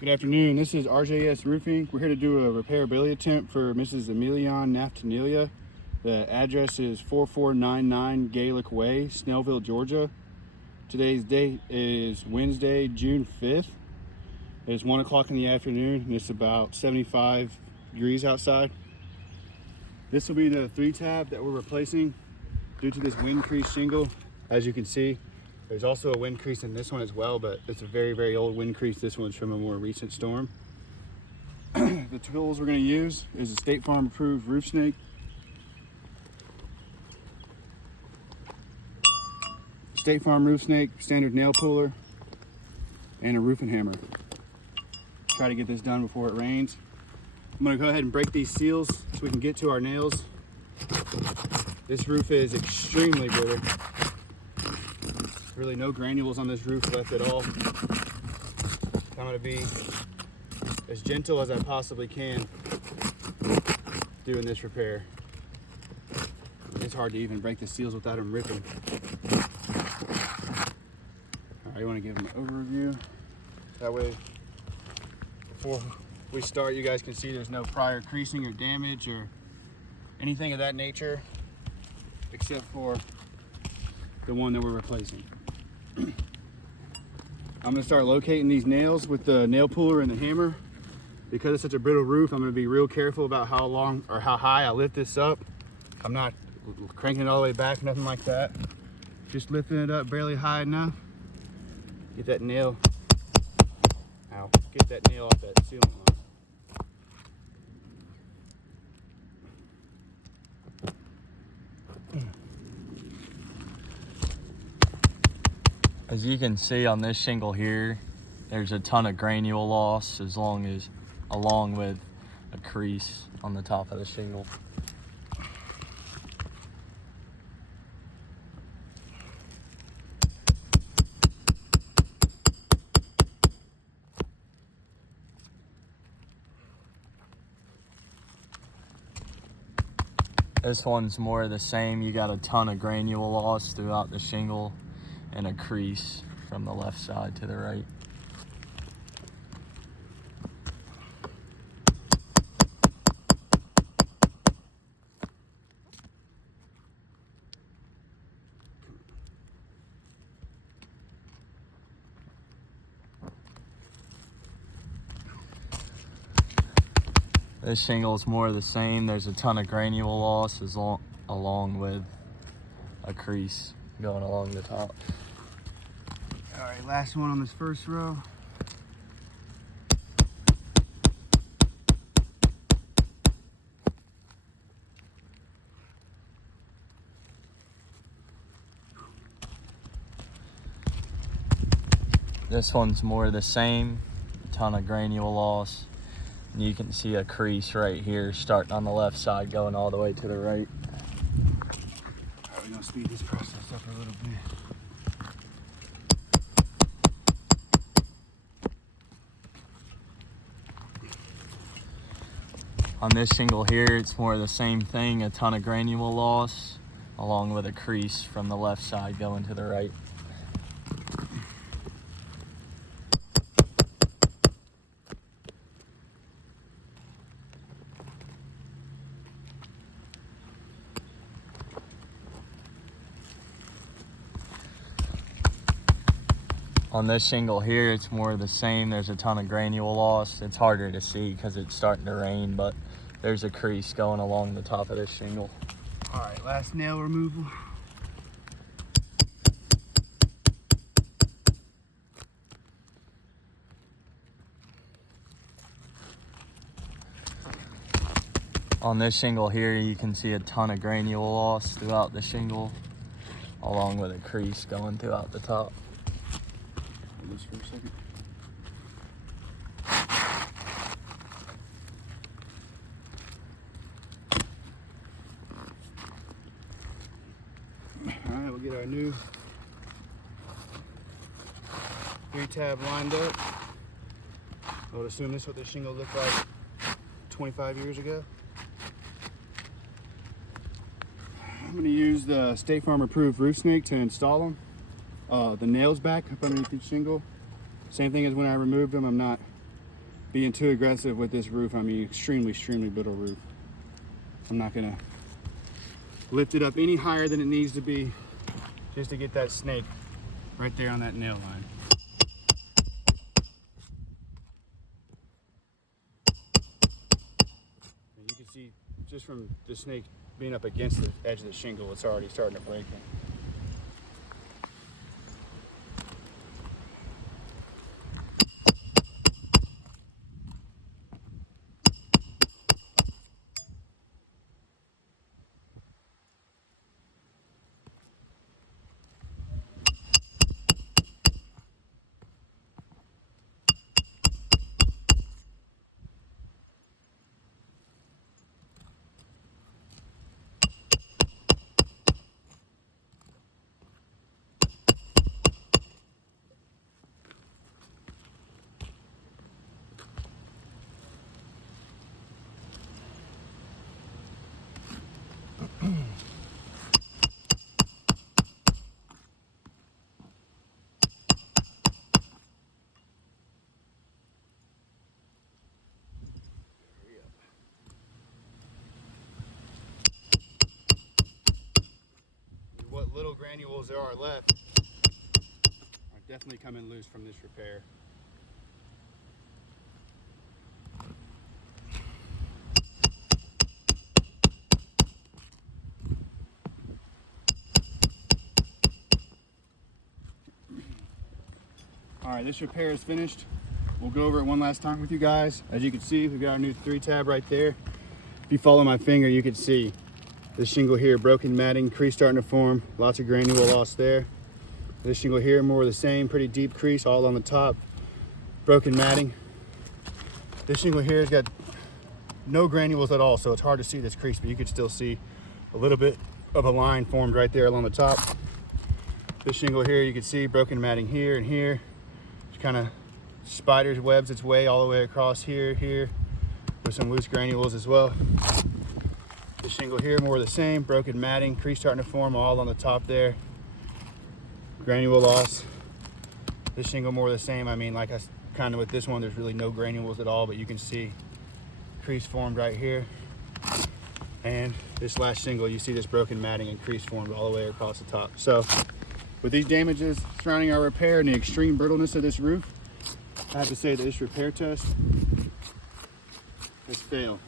Good afternoon. This is RJS Roofing. We're here to do a repairability attempt for Mrs. Emilian Naftanaila. The address is 4499 Gaelic Way, Snellville, Georgia. Today's date is Wednesday, June 5th. It's 1 o'clock in the afternoon and it's about 75 degrees outside. This will be the 3-tab that we're replacing due to this wind crease shingle. As you can see, there's also a wind crease in this one as well, but it's a very, very old wind crease. This one's from a more recent storm. The tools we're going to use is a State Farm approved roof snake, State Farm roof snake, standard nail puller, and a roofing hammer. Try to get this done before it rains. I'm going to go ahead and break these seals so we can get to our nails. This roof is extremely brittle. Really no granules on this roof left at all. I'm going to be as gentle as I possibly can doing this repair. It's hard to even break the seals without them ripping. All right, you want to give them an overview. That way, before we start, you guys can see there's no prior creasing or damage or anything of that nature, except for the one that we're replacing. I'm going to start locating these nails with the nail puller and the hammer. Because it's such a brittle roof, I'm going to be real careful about how long or how high I lift this up. I'm not cranking it all the way back, nothing like that. Just lifting it up barely high enough. Get that nail, get that nail off that sealant line. As you can see on this shingle here, there's a ton of granule loss along with a crease on the top of the shingle. This one's more of the same. You got a ton of granule loss throughout the shingle and a crease from the left side to the right. This shingle is more of the same. There's a ton of granule loss along with a crease going along the top. All right, last one on this first row. This one's more of the same, a ton of granule loss. And you can see a crease right here starting on the left side going all the way to the right. All right, we're gonna speed this process up a little bit. On this shingle here, it's more of the same thing, a ton of granule loss, along with a crease from the left side going to the right. On this shingle here, it's more of the same. There's a ton of granule loss. It's harder to see because it's starting to rain, but there's a crease going along the top of this shingle. All right, last nail removal. On this shingle here, you can see a ton of granule loss throughout the shingle, along with a crease going throughout the top. Hold this for a second. All right, we'll get our new 3-tab lined up. I would assume this is what this shingle looked like 25 years ago. I'm going to use the State Farm approved roof snake to install them. The nails back up underneath each shingle. Same thing as when I removed them. I'm not being too aggressive with this roof. I mean, extremely brittle roof. I'm not gonna lift it up any higher than it needs to be just to get that snake right there on that nail line. And you can see just from the snake being up against the edge of the shingle, it's already starting to break it. What little granules there are left are definitely coming loose from this repair. All right, this repair is finished. We'll go over it one last time with you guys. As you can see, we've got our new 3-tab right there. If you follow my finger, you can see this shingle here, broken matting, crease starting to form, lots of granule loss there. This shingle here, more of the same, pretty deep crease all on the top, broken matting. This shingle here has got no granules at all, so it's hard to see this crease, but you can still see a little bit of a line formed right there along the top. This shingle here, you can see broken matting here and here. It kind of spider's webs its way all the way across here, with some loose granules as well. This shingle here, more of the same, broken matting, crease starting to form all on the top there. Granule loss. This shingle more of the same. I mean, like I kind of with this one, there's really no granules at all, but you can see crease formed right here. And this last shingle, you see this broken matting and crease formed all the way across the top. So with these damages surrounding our repair and the extreme brittleness of this roof, I have to say that this repair test has failed.